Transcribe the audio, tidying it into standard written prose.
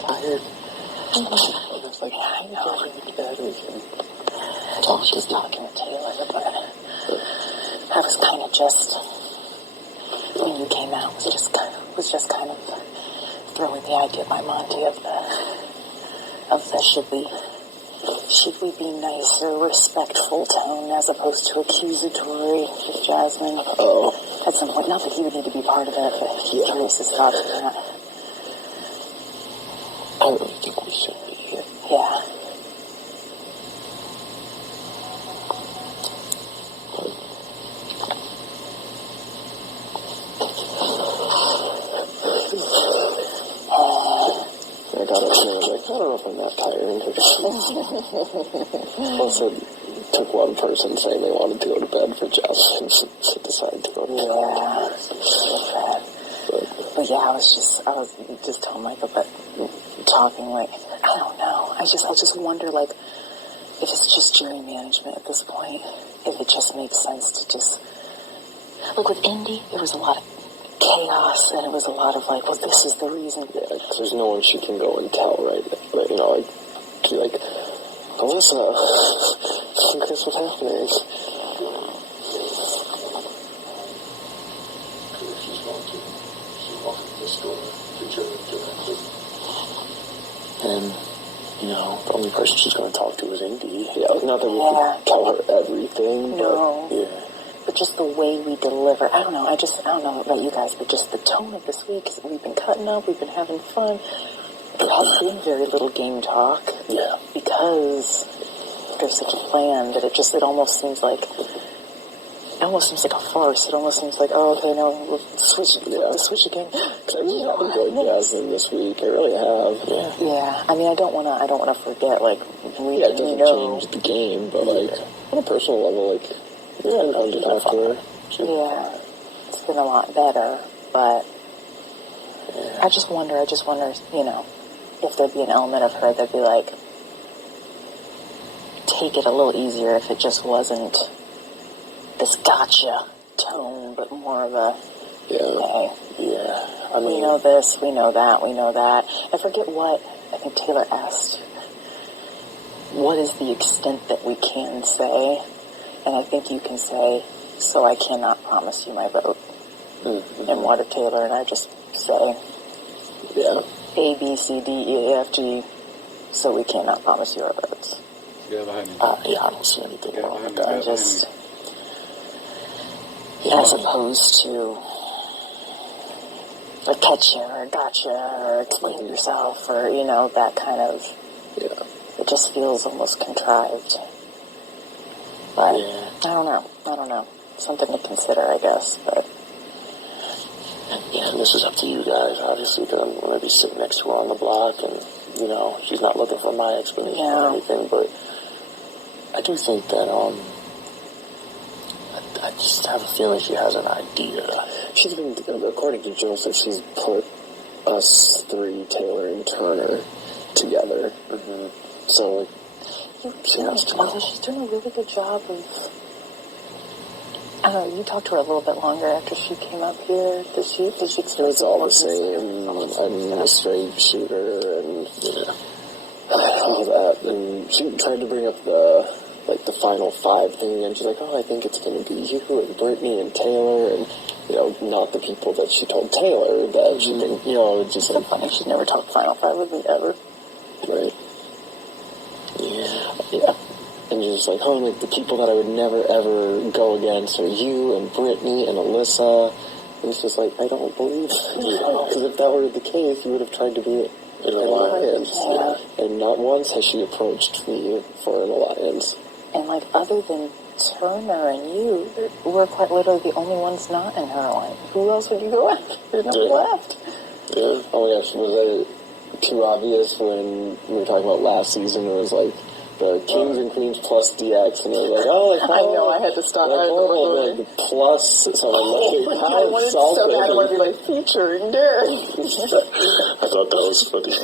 tired. It's like, I know. I was just talking with Taylor, but I was kind of just, when you came out, was just kind of throwing the idea by Monty of the should we be nicer, respectful tone as opposed to accusatory with Jasmine. At some point, not that he would need to be part of it, but he's curious his thoughts on that. I really think we should be here. Yeah. I got up and I was like, I don't know if I'm that tired. Plus, it took one person saying they wanted to go to bed for Jasmine to decide to go to bed. Yeah. But yeah, I was just telling Michael, but talking like, I don't know. I just wonder, like, if it's just jury management at this point, if it just makes sense to just, like with Indy, there was a lot of chaos, and it was a lot of like, well, this is the reason. Yeah, because there's no one she can go and tell, right? But, you know, like, Alyssa, guess what's happening? And, you know, the only person she's going to talk to is Indy. Yeah, not that we can tell her everything, no. But, yeah. But just the way we deliver, I don't know about you guys, but just the tone of this week, we've been cutting up, we've been having fun. There has been very little game talk. Yeah. Because there's such a plan that it almost seems like a farce. It almost seems like, oh, okay, no, we'll switch again. Because I really have enjoyed Jasmine this week. I really have. Yeah. I mean, I don't want to forget, like, it doesn't change the game, but, like, on a personal level, like, I'm going to talk to her. Yeah. It's been a lot better, but I just wonder, you know, if there'd be an element of her that'd be like, take it a little easier if it just wasn't this gotcha tone, but more of a, hey, I mean, we know this, we know that. I forget what, I think Taylor asked, what is the extent that we can say? And I think you can say, so I cannot promise you my vote. Mm-hmm. And what if Taylor and I just say, A, B, C, D, E, F, G, so we cannot promise you our votes. I don't see anything wrong with that. Just, as opposed to a catcha or a gotcha or explain yourself or, you know, that kind of, it just feels almost contrived. But, I don't know. Something to consider, I guess, but. Yeah, and this is up to you guys, obviously, because I'm going to be sitting next to her on the block, and, you know, she's not looking for my explanation or anything, but I do think that, I just have a feeling she has an idea. She's been, according to Joseph, she's put us three, Taylor and Turner, together. Mm-hmm. So, like, she has to know. She's doing a really good job of, I don't know, you talked to her a little bit longer after she came up here. Did she explain? It's all the same. I'm a straight shooter, and, all that. And she tried to bring up the final five thing, and she's like, oh, I think it's going to be you and Brittany and Taylor, and, you know, not the people that she told Taylor that she think, you know, it's just so funny. She's never talked final five with me ever. Right. Yeah. And you're just like, oh, like, the people that I would never, ever go against are you and Brittany and Alyssa. And it's just like, I don't believe that. Because if that were the case, you would have tried to be an alliance. Yeah. And not once has she approached me for an alliance. And, like, other than Turner and you, we're quite literally the only ones not in her alliance. Who else would you go after? There's nobody left. Yeah. Oh my gosh, was it too obvious when we were talking about last season? It was like the Kings and Queens plus DX, and it was like, oh, like, I know, I had to stop. Like, plus, so I'm like, how I wanted so bad, I want to be like featuring Derek. I thought that was funny.